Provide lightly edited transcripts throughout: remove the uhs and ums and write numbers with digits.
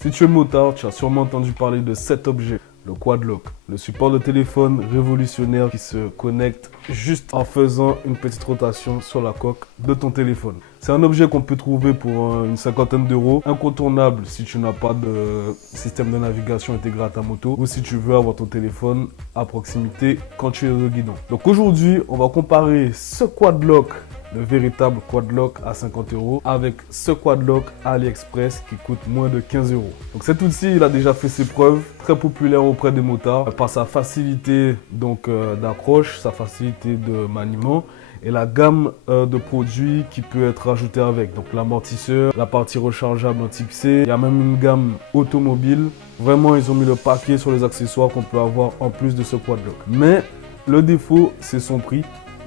Si tu es motard, tu as sûrement entendu parler de cet objet, le quad lock, le support de téléphone révolutionnaire qui se connecte juste en faisant une petite rotation sur la coque de ton téléphone. C'est un objet qu'on peut trouver pour une cinquantaine d'euros, incontournable si tu n'as pas de système de navigation intégré à ta moto ou si tu veux avoir ton téléphone à proximité quand tu es au guidon. Donc aujourd'hui, on va comparer ce quad lock, le véritable quad lock à 50 euros avec ce quad lock AliExpress qui coûte moins de 15 euros. Donc cet outil, il a déjà fait ses preuves, très populaire auprès des motards par sa facilité d'accroche, sa facilité de maniement et la gamme de produits qui peut être ajoutée avec. Donc l'amortisseur, la partie rechargeable en type C, il y a même une gamme automobile. Vraiment, ils ont mis le paquet sur les accessoires qu'on peut avoir en plus de ce quad lock. Mais le défaut, c'est son prix.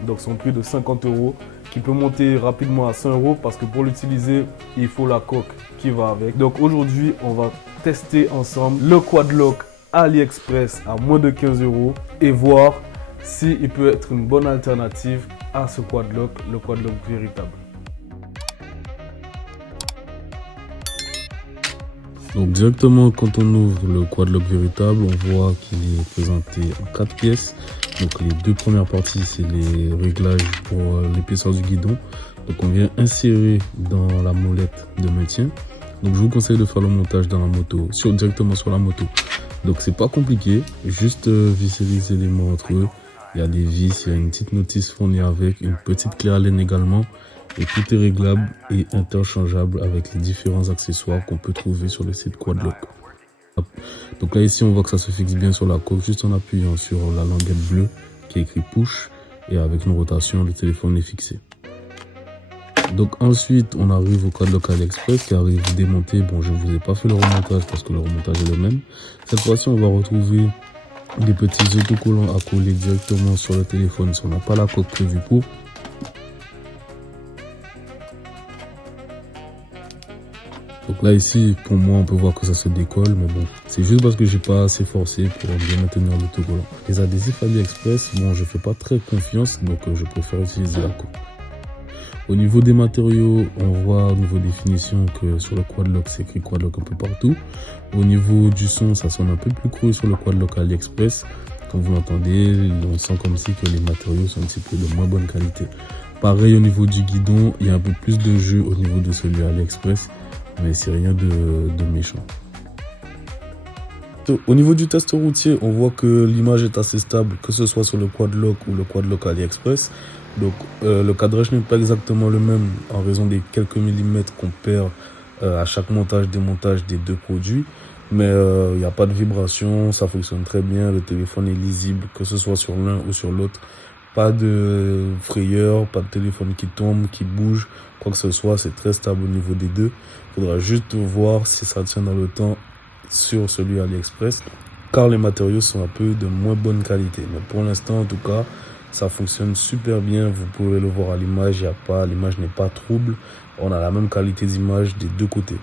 Donc son prix de 50 euros qui peut monter rapidement à 100 euros parce que pour l'utiliser, il faut la coque qui va avec. Donc aujourd'hui, on va tester ensemble le quad lock AliExpress à moins de 15 euros et voir s'il peut être une bonne alternative à ce quad lock, le quad lock véritable. Donc directement quand on ouvre le quad lock véritable, on voit qu'il est présenté en 4 pièces. Donc les deux premières parties, c'est les réglages pour l'épaisseur du guidon. Donc on vient insérer dans la molette de maintien. Donc je vous conseille de faire le montage dans la moto, directement sur la moto. Donc c'est pas compliqué, juste visser les éléments entre eux. Il y a des vis, il y a une petite notice fournie avec, une petite clé Allen également. Et tout est réglable et interchangeable avec les différents accessoires qu'on peut trouver sur le site Quadlock. Donc là ici on voit que ça se fixe bien sur la coque juste en appuyant sur la languette bleue qui est écrit push et avec une rotation le téléphone est fixé. Donc ensuite on arrive au Quadlock AliExpress qui arrive démonté. Bon, je ne vous ai pas fait le remontage parce que le remontage est le même. Cette fois-ci on va retrouver des petits autocollants à coller directement sur le téléphone si on n'a pas la coque prévue pour. Donc là ici pour moi on peut voir que ça se décolle, mais bon c'est juste parce que j'ai pas assez forcé pour bien maintenir l'autocollant. Les adhésifs AliExpress, bon je fais pas très confiance, donc je préfère utiliser la coque. Au niveau des matériaux, on voit au niveau des finitions que sur le quad lock c'est écrit quad lock un peu partout. Au niveau du son, ça sonne un peu plus creux sur le quad lock AliExpress. Comme vous l'entendez, on sent comme si que les matériaux sont un petit peu de moins bonne qualité. Pareil au niveau du guidon, il y a un peu plus de jeu au niveau de celui AliExpress, mais c'est rien de méchant. Au niveau du test routier, on voit que l'image est assez stable, que ce soit sur le quad lock ou le quad lock AliExpress. Donc le cadrage n'est pas exactement le même en raison des quelques millimètres qu'on perd à chaque montage, démontage des deux produits. Mais il n'y a pas de vibration, ça fonctionne très bien, le téléphone est lisible, que ce soit sur l'un ou sur l'autre. Pas de frayeur, pas de téléphone qui tombe, qui bouge, quoi que ce soit, c'est très stable au niveau des deux. Il faudra juste voir si ça tient dans le temps sur celui AliExpress, car les matériaux sont un peu de moins bonne qualité. Mais pour l'instant, en tout cas, ça fonctionne super bien. Vous pouvez le voir à l'image, l'image n'est pas trouble. On a la même qualité d'image des deux côtés.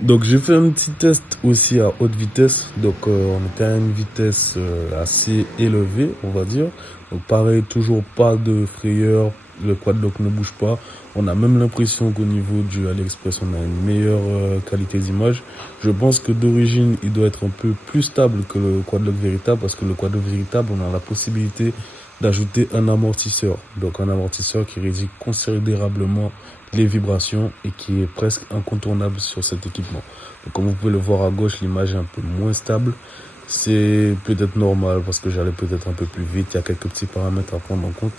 Donc j'ai fait un petit test aussi à haute vitesse. Donc on était à une vitesse assez élevée, on va dire. Donc pareil, toujours pas de frayeur, le quad lock ne bouge pas. On a même l'impression qu'au niveau du AliExpress, on a une meilleure qualité d'image. Je pense que d'origine, il doit être un peu plus stable que le quad lock véritable parce que le quad lock véritable, on a la possibilité d'ajouter un amortisseur. Donc un amortisseur qui réduit considérablement les vibrations et qui est presque incontournable sur cet équipement. Donc comme vous pouvez le voir à gauche, l'image est un peu moins stable. C'est peut-être normal parce que j'allais peut-être un peu plus vite. Il y a quelques petits paramètres à prendre en compte,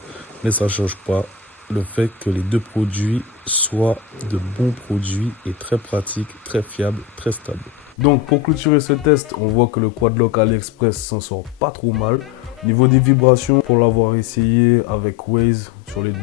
mais ça ne change pas le fait que les deux produits soient de bons produits et très pratiques, très fiables, très stables. Donc pour clôturer ce test, on voit que le quad lock AliExpress s'en sort pas trop mal. Au niveau des vibrations, pour l'avoir essayé avec Waze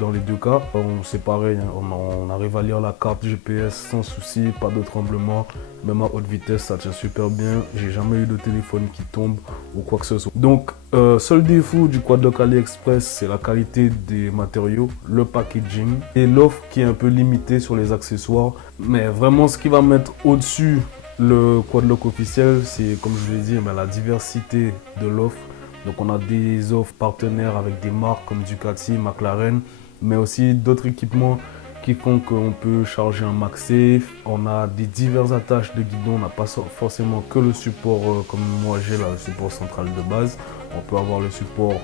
dans les deux cas, c'est pareil, hein, on arrive à lire la carte GPS sans souci, pas de tremblement, même à haute vitesse ça tient super bien. J'ai jamais eu de téléphone qui tombe ou quoi que ce soit. Donc seul défaut du quad lock AliExpress, c'est la qualité des matériaux, le packaging et l'offre qui est un peu limitée sur les accessoires. Mais vraiment ce qui va mettre au-dessus le quad lock officiel, c'est comme je l'ai dit, la diversité de l'offre. Donc on a des offres partenaires avec des marques comme Ducati, McLaren, mais aussi d'autres équipements qui font qu'on peut charger un MagSafe. On a des diverses attaches de guidon. On n'a pas forcément que le support comme moi j'ai là, le support central de base. On peut avoir le support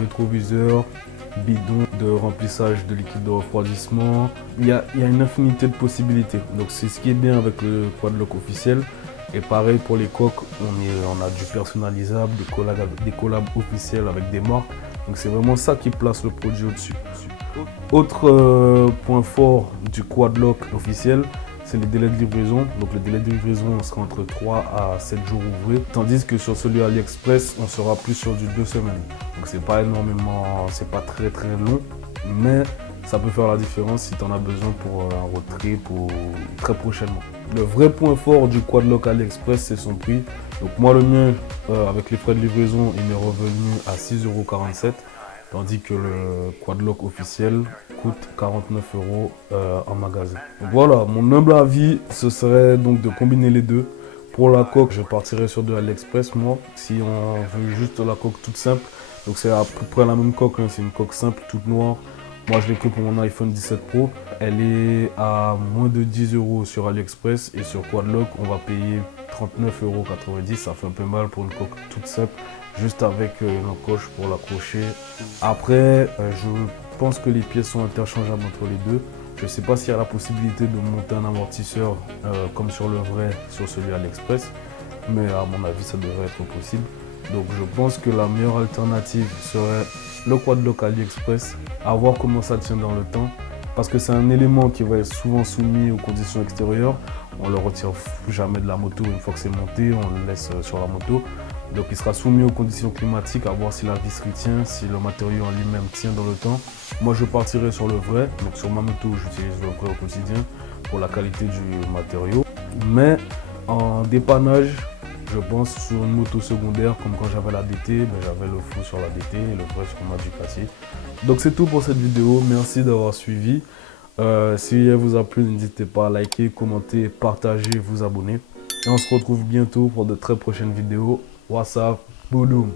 rétroviseur, bidon de remplissage de liquide de refroidissement. Il y a une infinité de possibilités. Donc c'est ce qui est bien avec le Quadlock officiel. Et pareil pour les coques, on a du personnalisable, des collabs officiels avec des marques. Donc c'est vraiment ça qui place le produit au-dessus. Autre point fort du Quadlock officiel, c'est les délais de livraison. Donc le délai de livraison sera entre 3 à 7 jours ouvrés. Tandis que sur celui AliExpress, on sera plus sur du 2 semaines. Donc c'est pas énormément, c'est pas très long. Mais ça peut faire la différence si tu en as besoin pour un road trip ou très prochainement. Le vrai point fort du Quadlock AliExpress, c'est son prix. Donc moi le mien, avec les frais de livraison, il m'est revenu à 6,47 €. Tandis que le Quadlock officiel coûte 49 € en magasin. Donc voilà, mon humble avis, ce serait donc de combiner les deux. Pour la coque, je partirais sur de AliExpress, moi, si on veut juste la coque toute simple. Donc c'est à peu près la même coque, hein. C'est une coque simple, toute noire. Moi, je l'ai pris pour mon iPhone 17 Pro. Elle est à moins de 10 € sur AliExpress et sur Quadlock, on va payer 39,90 €. Ça fait un peu mal pour une coque toute simple, juste avec une encoche pour l'accrocher. Après, je pense que les pièces sont interchangeables entre les deux. Je ne sais pas s'il y a la possibilité de monter un amortisseur comme sur le vrai, sur celui AliExpress, mais à mon avis, ça devrait être possible. Donc je pense que la meilleure alternative serait le Quadlock AliExpress, à voir comment ça tient dans le temps, parce que c'est un élément qui va être souvent soumis aux conditions extérieures. On ne le retire jamais de la moto une fois que c'est monté, on le laisse sur la moto. Donc il sera soumis aux conditions climatiques, à voir si la vis retient, si le matériau en lui-même tient dans le temps. Moi je partirai sur le vrai, donc sur ma moto j'utilise le vrai au quotidien pour la qualité du matériau. Mais en dépannage, je pense sur une moto secondaire, comme quand j'avais la DT, j'avais le fou sur la DT et le vrai sur ma Ducati. Donc c'est tout pour cette vidéo, merci d'avoir suivi. Si elle vous a plu, n'hésitez pas à liker, commenter, partager, vous abonner. Et on se retrouve bientôt pour de très prochaines vidéos. WhatsApp, Bouloum.